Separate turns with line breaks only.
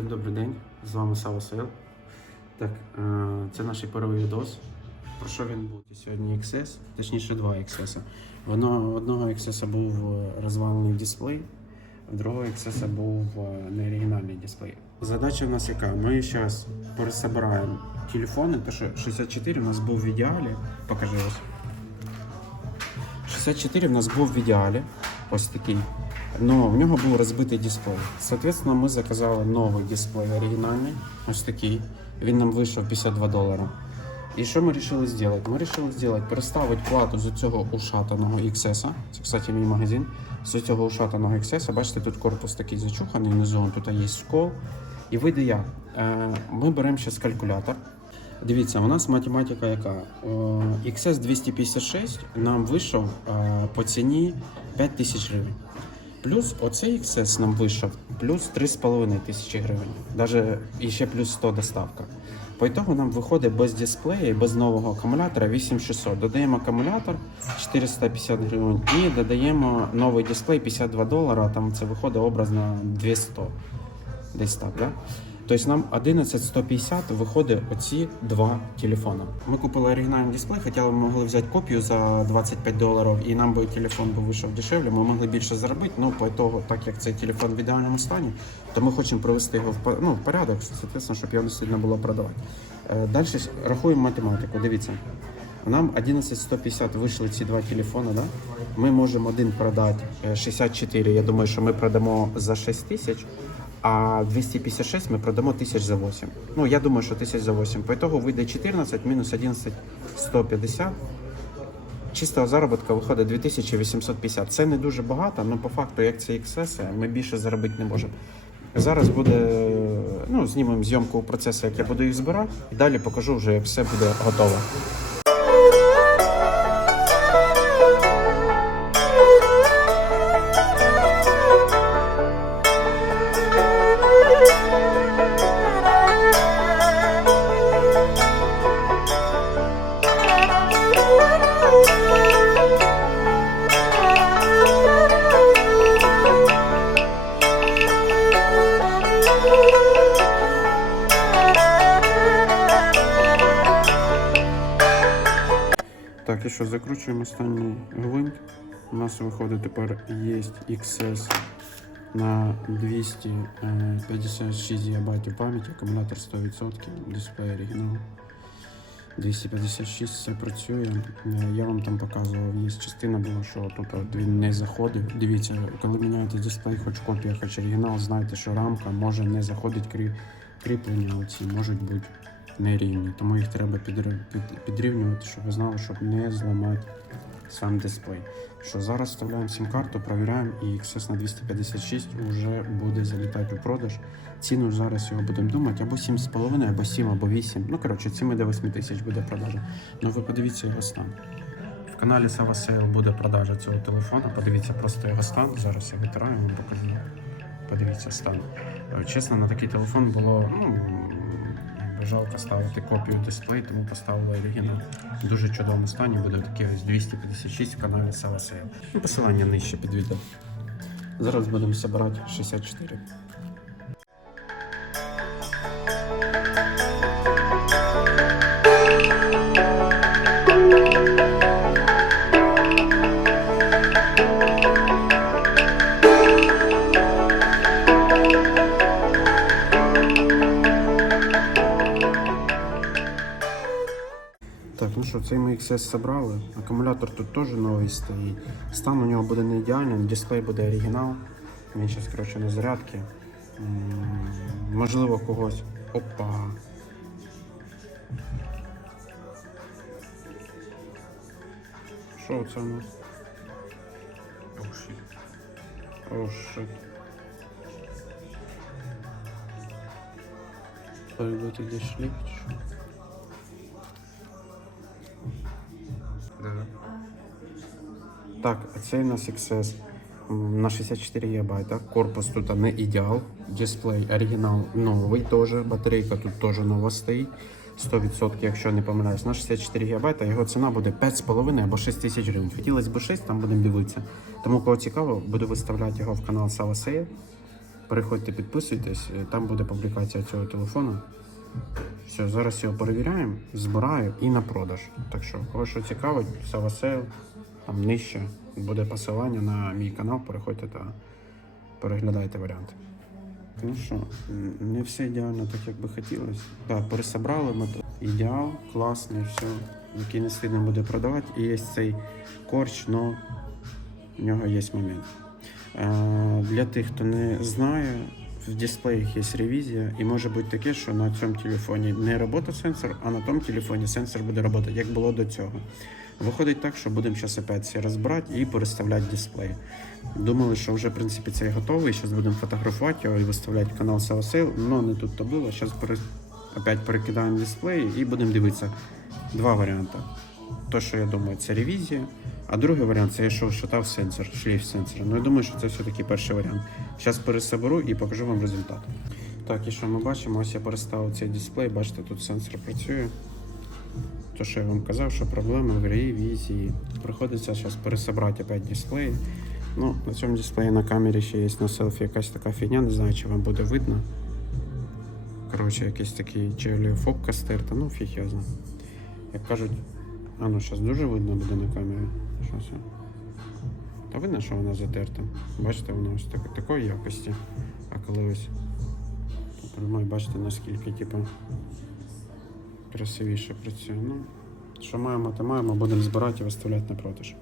Всім добрий день, з вами Сава Сейл. Так, е, це наш перший відос. Про що він був? Сьогодні XS, точніше два XS. В одного, XS був е, розвалений дисплей, в другого XS був е, неоригінальний дисплей. Задача в нас яка? Ми зараз пересобираємо телефони, тому що 64 у нас був в ідеалі. Покажи ось. 64 в нас був в ідеалі. Ось такий. Но в нього був розбитий дисплей. Соответственно, ми заказали новий дисплей оригінальний, ось такий. Він нам вийшов 52 долара. І що ми вирішили зробити? Ми вирішили зробити, переставити плату з цього ушатаного XS. Це, кстати, мій магазин. З цього ушатаного XS. Бачите, тут корпус такий зачуханий, внизу тут є скол. І вийде як? Е, Ми беремо зараз калькулятор. Дивіться, у нас математика яка? Е, XS 256 нам вийшов е, по ціні 5 тисяч гривень. Плюс оцей XS нам вийшов плюс 3,5 тисячі гривень. І ще плюс 100 доставка. По ітогу нам виходить без дисплея і без нового акумулятора 8600. Додаємо акумулятор 450 гривень і додаємо новий дисплей 52 долара. Там це виходить образно 200. Десь так, да? Тобто нам 11150 виходить оці два телефони. Ми купили оригінальний дисплей, хоча ми могли взяти копію за 25 доларів, і нам би телефон би вийшов дешевле, ми могли більше заробити, але по ітогу, так як цей телефон в ідеальному стані, то ми хочемо привести його в, ну, в порядок, щоб його не сильно було продавати. Далі рахуємо математику. Дивіться. Нам 11150 вийшли ці два телефони, да? Ми можемо один продати е, 64, я думаю, що ми продамо за 6 тисяч, а 256 ми продамо тисяч за 8. Ну, я думаю, що тисяч за 8. По ітогу вийде 14 мінус 11 150. Чистого заробітка виходить 2850. Це не дуже багато, але по факту, як це XS, ми більше заробити не можемо. Зараз буде, ну, знімемо зйомку у процесу, як я буду їх збирати, далі покажу вже, як все буде готово. Так, що, закручуємо останній гвинт. У нас виходить тепер є XS на 256 ГБ пам'яті, акумулятор 100%, дисплей оригінал. 256 все працює. Е, Я вам там показував, є частина була, що тут він не заходив. Дивіться, коли міняєте дисплей, хоч копія, хоч оригінал, знайте, що рамка може не заходить крі- кріплення, оці можуть бути нерівні. Тому їх треба підрівнювати, щоб ви знали, щоб не зламати сам дисплей. Що зараз вставляємо сім-карту, провіряємо, і XS на 256 вже буде залітати у продаж. Ціну зараз його будемо думати або 7,5, або 7, або 8. Ну, коротше, 7 до 8 тисяч буде продажа. Ну ви подивіться його стан. В каналі Sava Sale буде продажа цього телефона. Подивіться просто його стан. Зараз я витираю, вам покажу. Подивіться стан. Е, Чесно, на такий телефон було ну, жалко ставити копію дисплей, тому поставили оригінал. В дуже чудовому стані буде такий ось 256 в каналі Ну, посилання нижче під відео. Зараз будемо збирати 64. Ну що, цей ми XS зібрали. Акумулятор тут теж новий стоїть. Стан у нього буде не ідеальний, дисплей буде оригінал. Він зараз, коротше, на зарядці. М, Можливо, когось. Опа. Що це у нас? О, shit. О, shit. Ребята, дошли, що? Так, цей у нас на 64 ГБ. Корпус тут не ідеал. Дисплей оригінал новий теж. Батарейка тут теж нова стоїть. 100%, якщо не помиляюсь, на 64 ГБ, його ціна буде 5,5 або 6 тисяч гривень. Хотілося б 6, там будемо дивитися. Тому кого цікаво, буду виставляти його в канал Sava Переходьте, підписуйтесь, е, там буде публікація цього телефону. Все, зараз його перевіряємо, збираю і на продаж. Так що, кого що цікавить, Савасейл, там нижче буде посилання на мій канал, переходьте та переглядайте варіанти. Ну що, не все ідеально так, як би хотілося. Так, пересобрали ми. Ідеал, класний, все, який не стидно буде продавати. І є цей корч, але в нього є момент. Е, Для тих, хто не знає, в дисплеях є ревізія, і може бути таке, що на цьому телефоні не робота сенсор, а на тому телефоні сенсор буде працювати, як було до цього. Виходить так, що будемо зараз опять розбирати і переставляти дисплей. Думали, що вже в принципі це готовий. Зараз будемо фотографувати його і виставляти канал SEO але не тут то було. Зараз пере... опять перекидаємо дисплей і будемо дивитися два варіанти. То, що я думаю, це ревізія. А другий варіант це я що шатав сенсор, шлейф сенсора. Ну я думаю, що це все-таки перший варіант. Зараз пересоберу і покажу вам результат. Так, і що ми бачимо? Ось я переставив цей дисплей, бачите, тут сенсор працює. То, що я вам казав, що проблеми в ревізії. Приходиться зараз пересобрати опять дисплей. Ну, на цьому дисплеї на камері ще є на селфі якась така фігня, не знаю, чи вам буде видно. Коротше, якийсь такий чи стерта, ну фіг я знаю. Як кажуть, а ну зараз дуже видно буде на камері. Щас я. Та видно, що вона затерта. Бачите, вона ось так, такої якості. А коли ось бачите, наскільки типу, красивіше працює. Ну, що маємо, то маємо, будемо збирати і виставляти на продаж.